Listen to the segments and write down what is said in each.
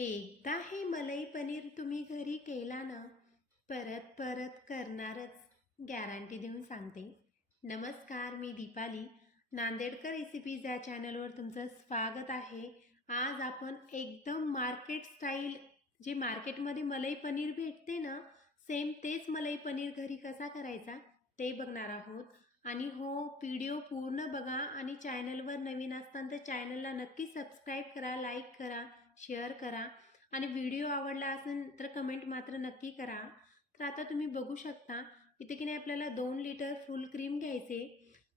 एकदा हे मलई पनीर तुम्ही घरी केला ना परत परत करणारच. गॅरंटी देऊन सांगते. नमस्कार मी दीपाली. नांदेडकर रेसिपीज या चॅनलवर तुमचं स्वागत आहे. आज आपण एकदम मार्केट स्टाईल जे मार्केटमध्ये मलई पनीर भेटते ना सेम तेच मलई पनीर घरी कसा करायचा ते बघणार आहोत. आणि हो व्हिडिओ पूर्ण बघा आणि चॅनलवर नवीन असताना तर चॅनलला नक्की सबस्क्राईब करा लाईक करा. शेअर करा. आणि व्हिडिओ आवडला असेल तर कमेंट मात्र नक्की करा. तर आता तुम्ही बघू शकता इथे की नाही आपल्याला दोन लिटर फुल क्रीम घ्यायचे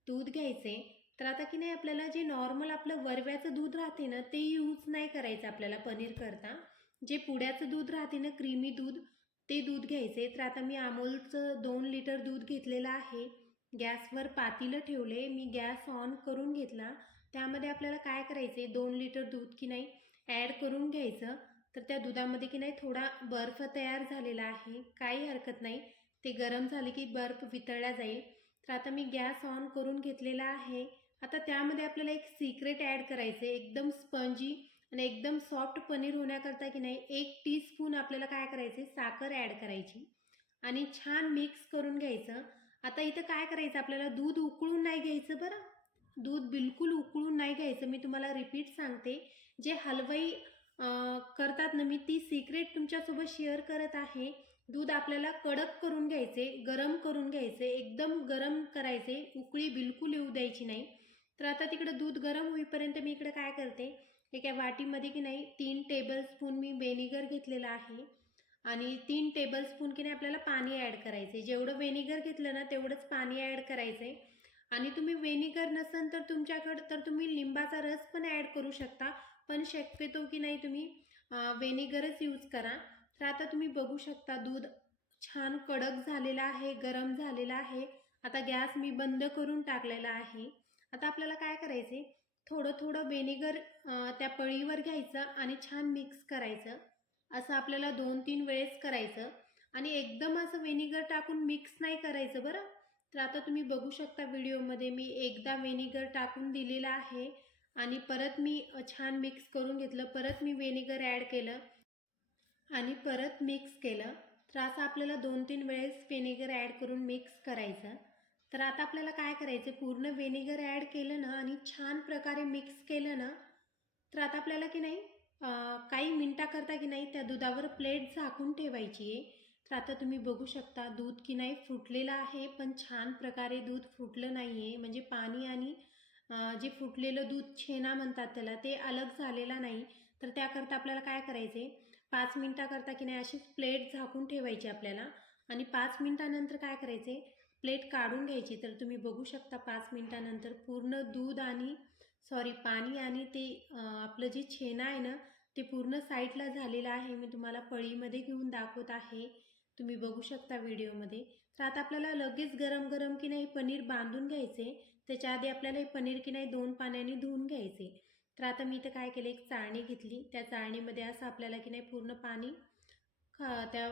दूध घ्यायचे. तर आता की नाही आपल्याला जे नॉर्मल आपलं वरव्याचं दूध राहते ना ते यूज नाही करायचं आपल्याला पनीर करता. जे पुड्याचं दूध राहते ना क्रीमी दूध ते दूध घ्यायचे. तर आता मी अमोलचं दोन लिटर दूध घेतलेलं आहे. गॅसवर पातीलं ठेवले. मी गॅस ऑन करून घेतला. त्यामध्ये आपल्याला काय करायचे दोन लिटर दूध की नाही ॲड करून घ्यायचं. तर त्या दुधामध्ये की नाही थोडा बर्फ तयार झालेला आहे. काही हरकत नाही. ते गरम झाले की बर्फ वितळला जाईल. तर आता मी गॅस ऑन करून घेतलेला आहे. आता त्यामध्ये आपल्याला एक सिक्रेट ॲड करायचं आहे एकदम स्पंजी आणि एकदम सॉफ्ट पनीर होण्याकरता की नाही एक टीस्पून आपल्याला काय करायचे साखर ॲड करायची आणि छान मिक्स करून घ्यायचं. आता इथं काय करायचं? आपल्याला दूध उकळून नाही घ्यायचं बरं? दूध बिलकुल उकळून नाही घ्यायचं. मी तुम्हाला रिपीट सांगते. जे हलवाई करतात ना मी ती सिक्रेट तुमच्यासोबत शेअर करत आहे. दूध आपल्याला कडक करून घ्यायचे गरम करून घ्यायचे एकदम गरम करायचे उकळी बिलकुल येऊ द्यायची नाही. तर आता तिकडं दूध गरम होईपर्यंत मी इकडे काय करते एका वाटीमध्ये की नाही तीन टेबलस्पून मी व्हेनिगर घेतलेला आहे. आणि तीन टेबलस्पून की नाही आपल्याला पाणी ॲड करायचे. जेवढं वेनिगर घेतलं ना तेवढंच पाणी ॲड करायचं. आणि तुम्ही व्हेनिगर नसेल तर तुमच्याकडं तर तुम्ही लिंबाचा रस पण ॲड करू शकता. पण शक्यतो की नाही तुम्ही व्हेनेगरच यूज करा. तर आता तुम्ही बघू शकता दूध छान कडक झालेलं आहे गरम झालेलं आहे. आता गॅस मी बंद करून टाकलेला आहे. आता आपल्याला काय करायचे थोडं थोडं व्हेनेगर त्या पळीवर घ्यायचं आणि छान मिक्स करायचं. असं आपल्याला दोन तीन वेळेस करायचं. आणि एकदम असं व्हेनेगर टाकून मिक्स नाही करायचं बरं. तर आता तुम्ही बघू शकता व्हिडिओमध्ये मी एकदा व्हेनेगर टाकून दिलेलं आहे. आणि परत मी छान मिक्स करून घेतलं. परत मी व्हिनेगर ॲड केलं आणि परत मिक्स केलं. तर असं आपल्याला दोन तीन वेळेस व्हिनेगर ॲड करून मिक्स करायचं. तर आता आपल्याला काय करायचं? पूर्ण व्हिनेगर ॲड केलं ना आणि छान प्रकारे मिक्स केलं ना तर आता आपल्याला की नाही काही मिनटाकरता की नाही त्या दुधावर प्लेट झाकून ठेवायची आहे. तर आता तुम्ही बघू शकता दूध की नाही फुटलेलं आहे पण छान प्रकारे दूध फुटलं नाही आहे म्हणजे पाणी आणि जे फुटलेलं दूध छेना म्हणतात त्याला ते अलग झालेला नाही. तर त्याकरता आपल्याला काय करायचे? पाच मिनटाकरता की नाही अशी प्लेट झाकून ठेवायची आपल्याला. आणि पाच मिनटानंतर काय करायचे? प्लेट काढून घ्यायची. तर तुम्ही बघू शकता पाच मिनटानंतर पूर्ण दूध आणि सॉरी पाणी आणि ते आपलं जे छेना आहे ना ते पूर्ण साईडला झालेलं आहे. मी तुम्हाला पळीमध्ये घेऊन दाखवत आहे. तुम्ही बघू शकता व्हिडिओमध्ये. तर आता आपल्याला लगेच गरम गरम की नाही पनीर बांधून घ्यायचे त्याच्या आधी आपल्याला हे पनीर की नाही दोन पाण्याने धुवून घ्यायचे. तर आता मी इथं काय केलं एक चाळणी घेतली. त्या चाळणीमध्ये असं आपल्याला की नाही पूर्ण पाणी त्या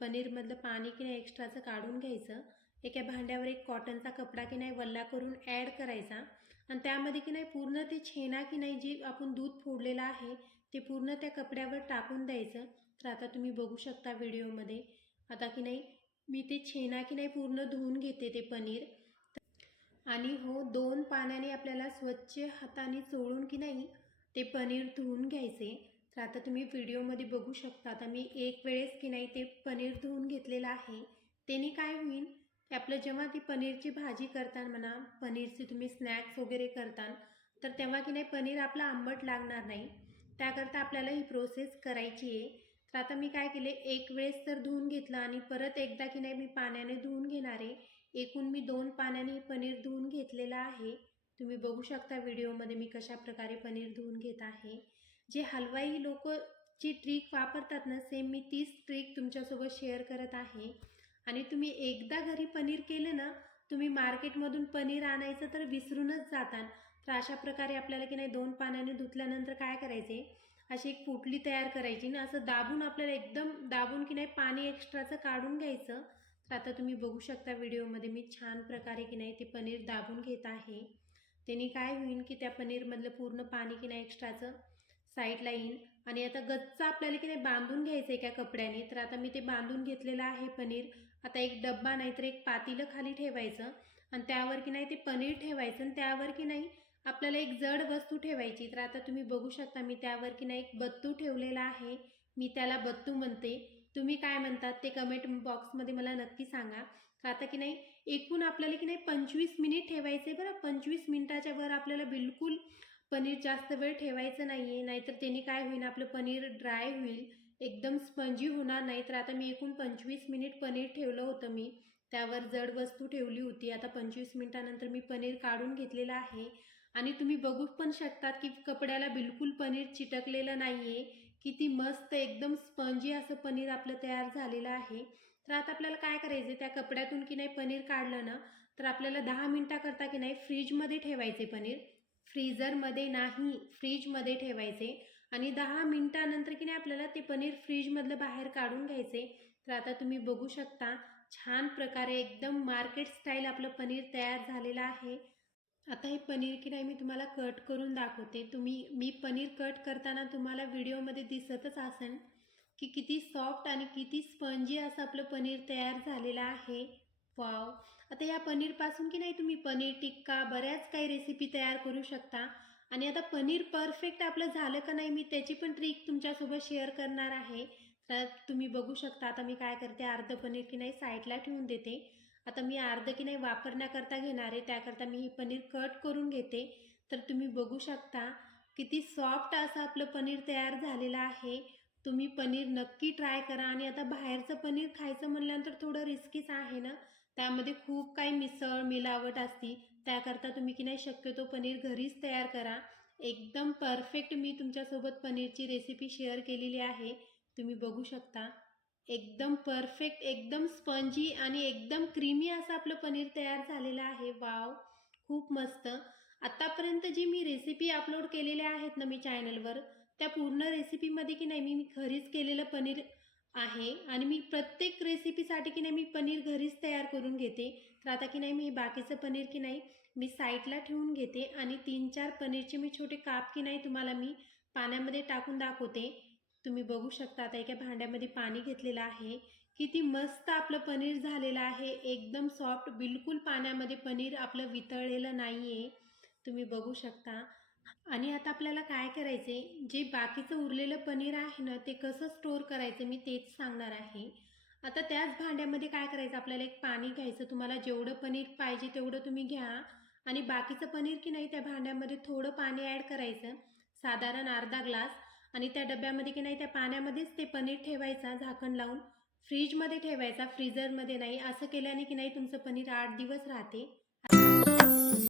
पनीरमधलं पाणी की नाही एक्स्ट्राचं काढून घ्यायचं. एका भांड्यावर एक कॉटनचा कपडा की नाही वल्ला करून ॲड करायचा. आणि त्यामध्ये की नाही पूर्ण ते छेना की नाही जी आपण दूध फोडलेलं आहे ते पूर्ण त्या कपड्यावर टाकून द्यायचं. तर आता तुम्ही बघू शकता व्हिडिओमध्ये. आता की नाही मी ते छेना की नाही पूर्ण धुवून घेते ते पनीर. आणि हो दोन पाण्याने आपल्याला स्वच्छ हाताने चोळून की नाही ते पनीर धुवून घ्यायचे. तर आता तुम्ही व्हिडिओमध्ये बघू शकता आता मी एक वेळेस की नाही ते पनीर धुवून घेतलेलं आहे. त्याने काय होईल की आपलं जेव्हा ती पनीरची भाजी करताना म्हणा पनीरचे तुम्ही स्नॅक्स वगैरे करतान तर तेव्हा की नाही पनीर आपलं आंबट लागणार नाही. त्याकरता आपल्याला ही प्रोसेस करायची आहे. तर आता मी काय केले एक वेळेस तर धुवून घेतलं आणि परत एकदा की नाही मी पाण्याने धुवून घेणार आहे. एकूण मी दोन पाण्याने पनीर धुवून घेतलेलं आहे. तुम्ही बघू शकता व्हिडिओमध्ये मी कशा प्रकारे पनीर धुवून घेत आहे. जे हलवाई लोक जी ट्रिक वापरतात ना सेम मी तीच ट्रिक तुमच्यासोबत शेअर करत आहे. आणि तुम्ही एकदा घरी पनीर केलं ना तुम्ही मार्केटमधून पनीर आणायचं तर विसरूनच जातान. तर अशा प्रकारे आपल्याला की नाही दोन पाण्याने धुतल्यानंतर काय करायचे अशी एक पोटली तयार करायची ना असं दाबून आपल्याला एकदम दाबून की नाही पाणी एक्स्ट्राचं काढून घ्यायचं. तर आता तुम्ही बघू शकता व्हिडिओमध्ये मी छान प्रकारे की नाही ते पनीर दाबून घेत आहे. त्यांनी काय होईल की त्या पनीरमधलं पूर्ण पाणी की नाही एक्स्ट्राचं साईडला येईन आणि आता गच्च आपल्याला की नाही बांधून घ्यायचं आहे एका कपड्याने. तर आता मी ते बांधून घेतलेलं आहे पनीर. आता एक डब्बा नाहीतर एक पातीलं खाली ठेवायचं. आणि त्यावर की नाही ते पनीर ठेवायचं. आणि त्यावर की नाही आपल्याला एक जड वस्तू ठेवायची तर आता तुम्ही बघू शकता मी त्यावर की नाही एक बत्तू ठेवलेला आहे. मी त्याला बत्तू म्हणते. तुम्ही काय म्हणतात ते कमेंट बॉक्समध्ये मला नक्की सांगा. का आता की नाही एकूण आपल्याला की नाही पंचवीस मिनिट ठेवायचे बरं. पंचवीस मिनिटाच्या वर आपल्याला बिलकुल पनीर जास्त वेळ ठेवायचं नाही आहे नाहीतर त्याने काय होईल आपलं पनीर ड्राय होईल. एकदम स्पंजी होणार नाही. तर आता मी एकूण पंचवीस मिनिट पनीर ठेवलं होतं मी. त्यावर जड वस्तू ठेवली होती. आता पंचवीस मिनिटानंतर मी पनीर काढून घेतलेलं आहे. आणि तुम्ही बघू पण शकतात की कपड्याला बिलकुल पनीर चिटकलेलं नाही आहे किती मस्त एकदम स्पंजी असं पनीर आपलं तयार झालेलं आहे. तर आता आपल्याला काय करायचं त्या कपड्यातून की नाही पनीर काढलं ना तर आपल्याला दहा मिनटाकरता की नाही फ्रीजमध्ये ठेवायचे पनीर. फ्रीजरमध्ये नाही फ्रीजमध्ये ठेवायचे आणि दहा मिनटानंतर की नाही आपल्याला ते पनीर फ्रीजमधलं बाहेर काढून घ्यायचे तर आता तुम्ही बघू शकता छान प्रकारे एकदम मार्केट स्टाईल आपलं पनीर तयार झालेलं आहे. आता हे पनीर की नाही मी तुम्हाला कट करून दाखवते. तुम्ही मी पनीर कट करताना तुम्हाला व्हिडिओमध्ये दिसतच असेल की किती सॉफ्ट आणि किती स्पंजी असं आपलं पनीर तयार झालेलं आहे. वाव आता या पनीरपासून की नाही तुम्ही पनीर टिक्का बऱ्याच काही रेसिपी तयार करू शकता. आणि आता पनीर परफेक्ट आपलं झालं का नाही मी त्याची पण ट्रिक तुमच्यासोबत शेअर करणार आहे. तर तुम्ही बघू शकता. आता मी काय करते अर्ध पनीर की नाही साईडला ठेवून देते. आता मी अर्ध की नाही वापरण्याकरता घेणार आहे त्याकरता मी ही पनीर कट करून घेते. तर तुम्ही बघू शकता किती सॉफ्ट असं आपलं पनीर तयार झालेलं आहे. तुम्ही पनीर नक्की ट्राय करा आणि आता बाहेरचं पनीर खायचं म्हणल्यानंतर थोडं रिस्कीच आहे ना? त्यामध्ये खूप काही मिसळ मिलावट असती. त्याकरता तुम्ही की नाही शक्यतो पनीर घरीच तयार करा. एकदम परफेक्ट मी तुमच्यासोबत पनीरची रेसिपी शेअर केलेली आहे. तुम्ही बघू शकता. एकदम परफेक्ट एकदम स्पंजी आणि एकदम क्रीमी असं आपलं पनीर तयार झालेलं आहे. वाव खूप मस्त. आत्तापर्यंत जी मी रेसिपी अपलोड केलेल्या आहेत ना मी चॅनलवर त्या पूर्ण रेसिपीमध्ये की नाही मी मी घरीच केलेलं पनीर आहे आणि मी प्रत्येक रेसिपीसाठी की नाही मी पनीर घरीच तयार करून घेते. तर आता की नाही मी बाकीचं पनीर की नाही मी साईडला ठेवून घेते आणि तीन चार पनीरचे मी छोटे काप की नाही तुम्हाला मी पाण्यामध्ये टाकून दाखवते. तुम्ही बघू शकता आता एका भांड्यामध्ये पाणी घेतलेलं आहे. किती मस्त आपलं पनीर झालेलं आहे. एकदम सॉफ्ट बिलकुल पाण्यामध्ये पनीर आपलं वितळलेलं नाही आहे तुम्ही बघू शकता. आणि आता आपल्याला काय करायचे जे बाकीचं उरलेलं पनीर आहे ना ते कसं स्टोअर करायचं मी तेच सांगणार आहे. आता त्याच भांड्यामध्ये काय करायचं? आपल्याला एक पाणी घ्यायचं. तुम्हाला जेवढं पनीर पाहिजे तेवढं तुम्ही घ्या. आणि बाकीचं पनीर की नाही त्या भांड्यामध्ये थोडं पाणी ॲड करायचं. साधारण अर्धा ग्लास आणि त्या डब्यामध्ये की नाही त्या पाण्यामध्येच ते पनीर ठेवायचा झाकण लावून. फ्रीजमध्ये ठेवायचा फ्रीजरमध्ये नाही. असं केल्याने की नाही तुमचं पनीर आठ दिवस राहते.